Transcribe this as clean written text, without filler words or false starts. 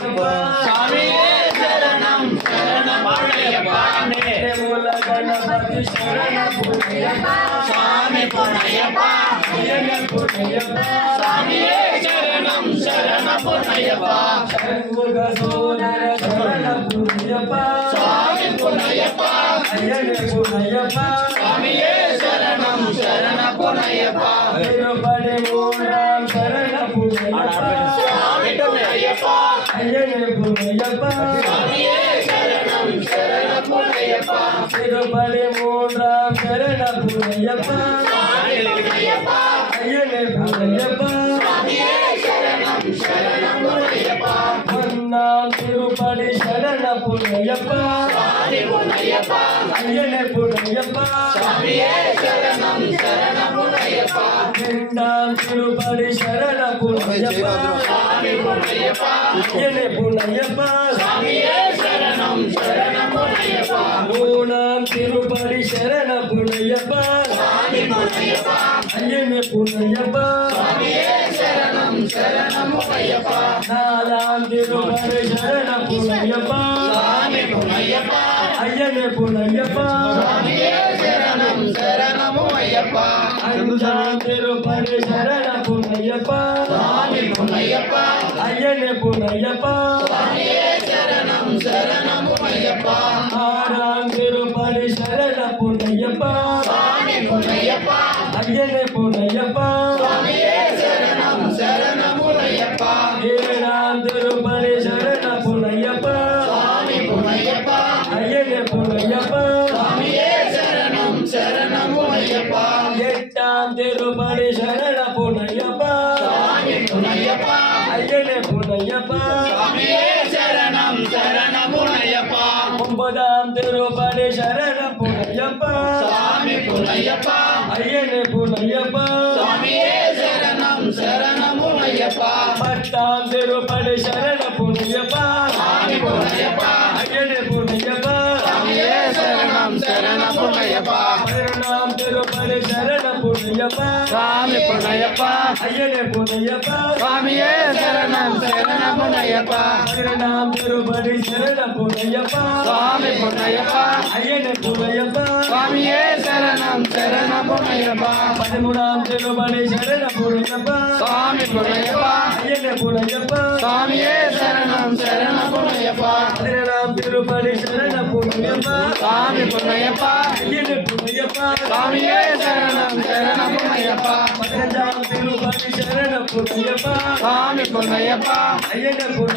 பொன்னையப்பா சாமியே சரணம் சரணம் பொன்னையப்பா மூல கணபதி சரண பொன்னையப்பா சாமி பொன்னையப்பா பொன்னையப்பா சாமியே சரணம் சரணம் பொன்னையப்பா சண்முக சோதர சரண பொன்னையப்பா சாமி பொன்னையப்பா ஐயனே பொன்னையப்பா சாமியே சரணம் சரணம் பொன்னையப்பா திருப்பதி மூன்றாம் சரண பொன்னையப்பா சாமி பொன்னையப்பா ஐயனே பொன்னையப்பா சாமியே சரணம் சரணம் பொன்னையப்பா திருப்பதி மூன்றாம் சரண பொன்னையப்பா பொன்னையப்பா ஐயனே பொன்னையப்பா சாமியே சரணம் சரணம் பொன்னையப்பா ஒன்னாம் திருப்பதி சரண பொன்னையப்பா சாமி பொன்னையப்பா ஐயனே பொன்னையப்பா சாமியே சரணம் சரணம் பொன்னையப்பா இரண்டாம் திருப்பதி சரண பொன்னையப்பா சாமி பொன்னையப்பா ஐயனே பொன்னையப்பா சாமியே சரணம் சரணம் பொன்னையப்பா மூணாம் திருப்பதி சரண பொன்னையப்பா சாமி பொன்னையப்பா ஐயனே பொன்னையப்பா சாமியே சரணம் சரணம் பொன்னையப்பா நாலாம் திருப்பதி சரண பொன்னையப்பா சாமி பொன்னையப்பா ஐயனே பொன்னையப்பா சாமியே சரணம் சரணம் பொன்னையப்பா அஞ்சாம் திருப்பதி சரண பொன்னையப்பா சாமி பொன்னையப்பா ஐயனே பொன்னையப்பா சாமியே சரணம் சரணம் பொன்னையப்பா ஆறாம் திருப்பதி சரண பொன்னையப்பா சாமி பொன்னையப்பா ஐயனே பொன்னையப்பா சாமியே சரணம் சரணம் பொன்னையப்பா ஏழாம் திருப்பதி சரண பொன்னையப்பா சாமி பொன்னையப்பா ஐயனே பொன்னையப்பா சாமியே சரணம் சரணம் பொன்னையப்பா எட்டாம் திருப்பதி சரண பொன்னையப்பா சாமி பொன்னையப்பா ஐயனே பொன்னையப்பா சாமியே சரணம் சரணம் பொன்னையப்பா ஒன்பதாம் திருப்பதி சரண பொன்னையப்பா சாமி பொன்னையப்பா ஐயனே பொன்னையப்பா சாமியே சரணம் சரணம் பொன்னையப்பா பத்தாம் திருப்பதி சரண பொன்னையப்பா சாமி பொன்னையப்பா ஐயனே பொன்னையப்பா சாமியே சரணம் சரணம் பொன்னையப்பா பதினொன்றாம் திருப்பதி சரண பொன்னையப்பா சாமி பொன்னையப்பா ஐயனே பொன்னையப்பா சாமியே சரணம் சரணம் பொன்னையப்பா பன்னிரெண்டாம் திருப்பதி சரண பொன்னையப்பா சாமி பொன்னையப்பா ஐயனே பொன்னையப்பா சாமியே சரணம் சரணம் பொன்னையப்பா பதிமூணாம் திருப்பதி சரண பொன்னையப்பா சாமி பொன்னையப்பா ஐயனே பொன்னையப்பா சாமியே சரணம் சரணம் பொன்னையப்பா பதினேழாம் திருப்பதி சரண பொன்னையப்பா சாமி பொன்னையப்பா ஐயனே பொன்னையப்பா சாமியே சரணம் சரணம் பொன்னையப்பா பதினஞ்சாம் திருப்பதி சரண பொன்னையப்பா சாமி பொன்னையப்பா ஐயனே பொன்னையப்பா